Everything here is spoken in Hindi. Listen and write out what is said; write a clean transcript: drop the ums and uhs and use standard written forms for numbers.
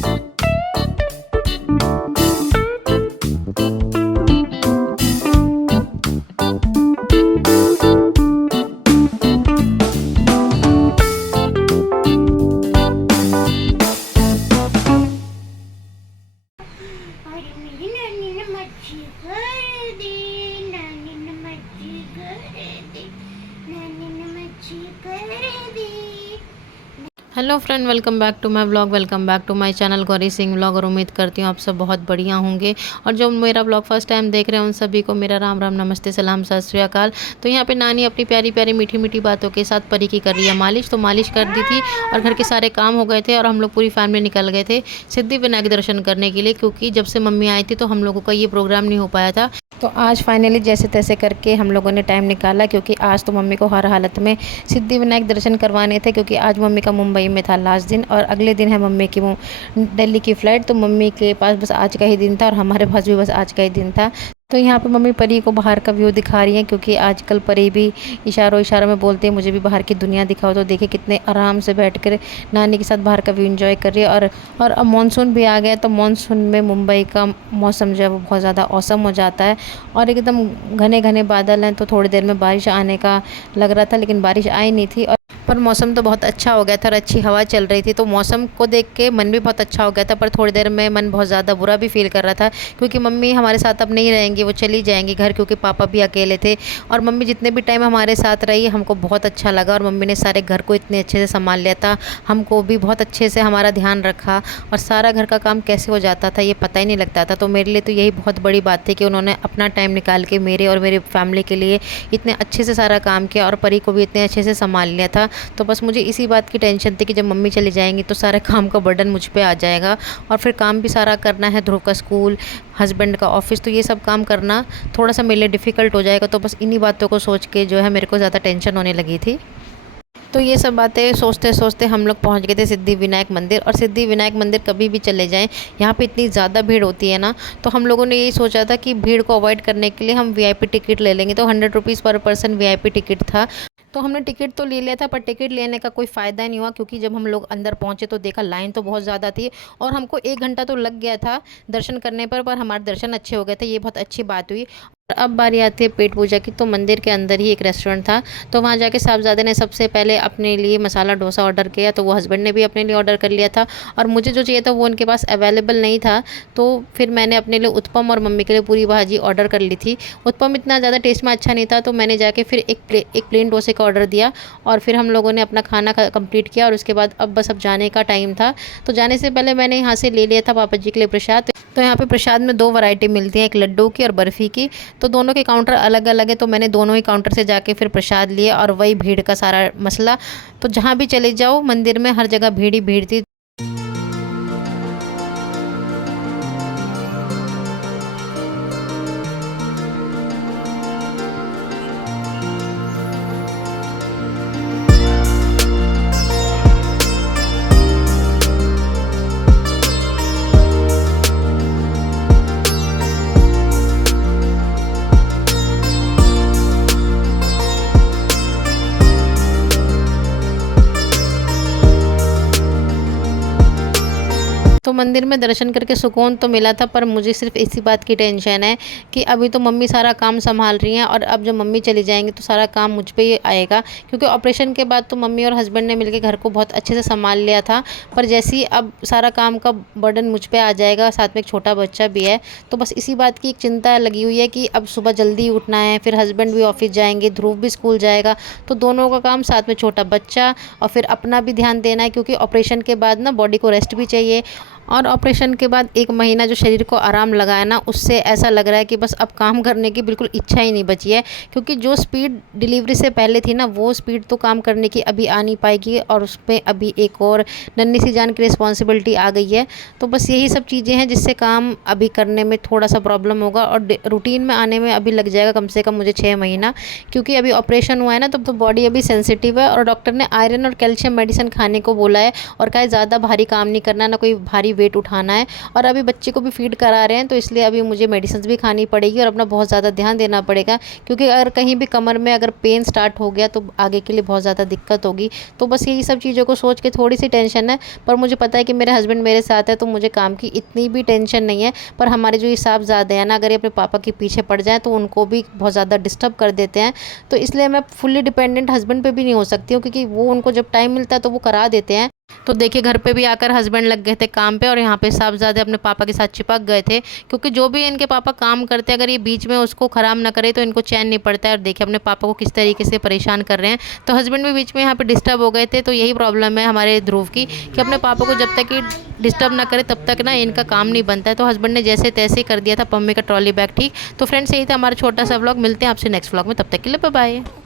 और मेरी नानी ने मच्छी कर दी, नानी ने मच्छी कर दी, नानी ने मच्छी कर दी। Hello friend, welcome back to my vlog. Welcome back to my channel Gauri Singh vlog. और उम्मीद करती हूँ आप सब बहुत बढ़िया होंगे। और जो मेरा व्लॉग फर्स्ट टाइम देख रहे हैं उन सभी को मेरा राम राम, नमस्ते, सलाम, सत श्री अकाल। तो यहाँ पे नानी अपनी प्यारी प्यारी मीठी मीठी बातों के साथ परी की कर रही है मालिश। तो मालिश कर दी थी और घर के सारे काम हो गए थे और हम लोग पूरी फैमिली निकल गए थे सिद्धिविनायक दर्शन करने के लिए, क्योंकि जब से मम्मी आई थी तो हम लोगों का ये प्रोग्राम नहीं हो पाया था। तो आज फाइनली जैसे तैसे करके हम लोगों ने टाइम निकाला, क्योंकि आज तो मम्मी को हर हालत में सिद्धिविनायक दर्शन करवाने थे, क्योंकि आज मम्मी का मुंबई में था लास्ट दिन और अगले दिन है मम्मी की दिल्ली की फ़्लाइट। तो मम्मी के पास बस आज का ही दिन था और हमारे पास भी बस आज का ही दिन था। तो यहाँ पे मम्मी परी को बाहर का व्यू दिखा रही हैं, क्योंकि आजकल परी भी इशारों इशारों में बोलते हैं मुझे भी बाहर की दुनिया दिखाओ। तो देखिए कितने आराम से बैठकर नानी के साथ बाहर का व्यू एंजॉय कर रही है। और अब मानसून भी आ गया, तो मानसून में मुंबई का मौसम जो है वो बहुत ज़्यादा औसम हो जाता है और एकदम घने घने बादल हैं। तो थोड़ी देर में बारिश आने का लग रहा था, लेकिन बारिश आई नहीं थी। पर मौसम तो बहुत अच्छा हो गया था और अच्छी हवा चल रही थी। तो मौसम को देख के मन भी बहुत अच्छा हो गया था, पर थोड़ी देर में मन बहुत ज़्यादा बुरा भी फील कर रहा था, क्योंकि मम्मी हमारे साथ अब नहीं रहेंगी, वो चली जाएंगी घर, क्योंकि पापा भी अकेले थे। और मम्मी जितने भी टाइम हमारे साथ रही हमको बहुत अच्छा लगा और मम्मी ने सारे घर को इतने अच्छे से संभाल लिया था, हमको भी बहुत अच्छे से हमारा ध्यान रखा और सारा घर का काम कैसे हो जाता था ये पता ही नहीं लगता था। तो मेरे लिए तो यही बहुत बड़ी बात थी कि उन्होंने अपना टाइम निकाल के मेरे और मेरी फैमिली के लिए इतने अच्छे से सारा काम किया और परी को भी इतने अच्छे से संभाल लिया था। तो बस मुझे इसी बात की टेंशन थी कि जब मम्मी चली जाएंगी तो सारे काम का बर्डन मुझ पे आ जाएगा और फिर काम भी सारा करना है, ध्रुव का स्कूल, हस्बैंड का ऑफिस, तो ये सब काम करना थोड़ा सा मेरे लिए डिफ़िकल्ट हो जाएगा। तो बस इन्हीं बातों को सोच के जो है मेरे को ज़्यादा टेंशन होने लगी थी। तो ये सब बातें सोचते सोचते हम लोग पहुंच गए थे सिद्धिविनायक मंदिर। और सिद्धिविनायक मंदिर कभी भी चले जाएं, यहाँ पे इतनी ज़्यादा भीड़ होती है ना, तो हम लोगों ने यही सोचा था कि भीड़ को अवॉइड करने के लिए हम वीआईपी टिकट ले लेंगे। तो 100 रुपीज़ पर पर्सन वीआईपी टिकट था। तो हमने टिकट तो ले लिया था, पर टिकट लेने का कोई फ़ायदा नहीं हुआ, क्योंकि जब हम लोग अंदर पहुँचे तो देखा लाइन तो बहुत ज़्यादा थी और हमको 1 घंटा तो लग गया था दर्शन करने पर हमारे दर्शन अच्छे हो गए थे, ये बहुत अच्छी बात हुई। अब बारी आती है पेट पूजा की। तो मंदिर के अंदर ही एक रेस्टोरेंट था, तो वहाँ जाके साहबजादे ने सबसे पहले अपने लिए मसाला डोसा ऑर्डर किया। तो वो हस्बैंड ने भी अपने लिए ऑर्डर कर लिया था और मुझे जो चाहिए था वो उनके पास अवेलेबल नहीं था। तो फिर मैंने अपने लिए उत्पम और मम्मी के लिए पूरी भाजी ऑर्डर कर ली थी। उत्पम इतना ज़्यादा टेस्ट में अच्छा नहीं था, तो मैंने जाके फिर एक प्लेन डोसे का ऑर्डर दिया और फिर हम लोगों ने अपना खाना कंप्लीट किया। और उसके बाद अब बस अब जाने का टाइम था। तो जाने से पहले मैंने यहाँ से ले लिया था पापा जी के लिए प्रसाद। तो यहाँ पे प्रसाद में 2 वैरायटी मिलती हैं, एक लड्डू की और बर्फ़ी की। तो दोनों के काउंटर अलग अलग है, तो मैंने दोनों ही काउंटर से जाके फिर प्रसाद लिए। और वही भीड़ का सारा मसला, तो जहाँ भी चले जाओ मंदिर में हर जगह भीड़ ही भीड़ थी। तो मंदिर में दर्शन करके सुकून तो मिला था, पर मुझे सिर्फ इसी बात की टेंशन है कि अभी तो मम्मी सारा काम संभाल रही हैं और अब जब मम्मी चली जाएंगी तो सारा काम मुझ पे ही आएगा, क्योंकि ऑपरेशन के बाद तो मम्मी और हस्बैंड ने मिलकर घर को बहुत अच्छे से संभाल लिया था। पर जैसे ही अब सारा काम का बर्डन मुझ पे आ जाएगा, साथ में एक छोटा बच्चा भी है, तो बस इसी बात की एक चिंता लगी हुई है कि अब सुबह जल्दी उठना है, फिर हस्बैंड भी ऑफिस जाएंगे, ध्रुव भी स्कूल जाएगा, तो दोनों का काम, साथ में छोटा बच्चा, और फिर अपना भी ध्यान देना है, क्योंकि ऑपरेशन के बाद ना बॉडी को रेस्ट भी चाहिए। और ऑपरेशन के बाद 1 महीना जो शरीर को आराम लगा है ना, उससे ऐसा लग रहा है कि बस अब काम करने की बिल्कुल इच्छा ही नहीं बची है, क्योंकि जो स्पीड डिलीवरी से पहले थी ना, वो स्पीड तो काम करने की अभी आ नहीं पाएगी और उसमें अभी एक और नन्ही सी जान की रिस्पॉन्सिबिलिटी आ गई है। तो बस यही सब चीज़ें हैं जिससे काम अभी करने में थोड़ा सा प्रॉब्लम होगा और रूटीन में आने में अभी लग जाएगा कम से कम मुझे 6 महीना, क्योंकि अभी ऑपरेशन हुआ है ना, तो बॉडी अभी सेंसिटिव है और डॉक्टर ने आयरन और कैल्शियम मेडिसिन खाने को बोला है और कहा ज़्यादा भारी काम नहीं करना, ना कोई भारी वेट उठाना है और अभी बच्चे को भी फीड करा रहे हैं, तो इसलिए अभी मुझे मेडिसिन भी खानी पड़ेगी और अपना बहुत ज़्यादा ध्यान देना पड़ेगा, क्योंकि अगर कहीं भी कमर में अगर पेन स्टार्ट हो गया तो आगे के लिए बहुत ज़्यादा दिक्कत होगी। तो बस यही सब चीज़ों को सोच के थोड़ी सी टेंशन है, पर मुझे पता है कि मेरे हस्बैंड मेरे साथ है तो मुझे काम की इतनी भी टेंशन नहीं है। पर हमारे जो हिसाब ज़्यादा है ना, अगर ये अपने पापा के पीछे पड़ जाए तो उनको भी बहुत ज़्यादा डिस्टर्ब कर देते हैं। तो इसलिए मैं फुल्ली डिपेंडेंट हस्बैंड पे भी नहीं हो सकती हूँ, क्योंकि वो उनको जब टाइम मिलता है तो वो करा देते हैं। तो देखिए घर पे भी आकर हस्बैंड लग गए थे काम पे और यहाँ पे साहबजादे अपने पापा के साथ चिपक गए थे, क्योंकि जो भी इनके पापा काम करते हैं अगर ये बीच में उसको ख़राब ना करे तो इनको चैन नहीं पड़ता है। और देखिए अपने पापा को किस तरीके से परेशान कर रहे हैं। तो हस्बैंड भी बीच में यहाँ पे डिस्टर्ब हो गए थे। तो यही प्रॉब्लम है हमारे ध्रुव की कि अपने पापा को जब तक ये डिस्टर्ब ना करे तब तक ना इनका काम नहीं बनता है। तो हस्बैंड ने जैसे तैसे कर दिया था पम्मी का ट्रॉली बैग ठीक। तो फ्रेंड्स यही था हमारा छोटा सा व्लॉग। मिलते हैं आपसे नेक्स्ट व्लॉग में, तब तक के लिए बाय बाय।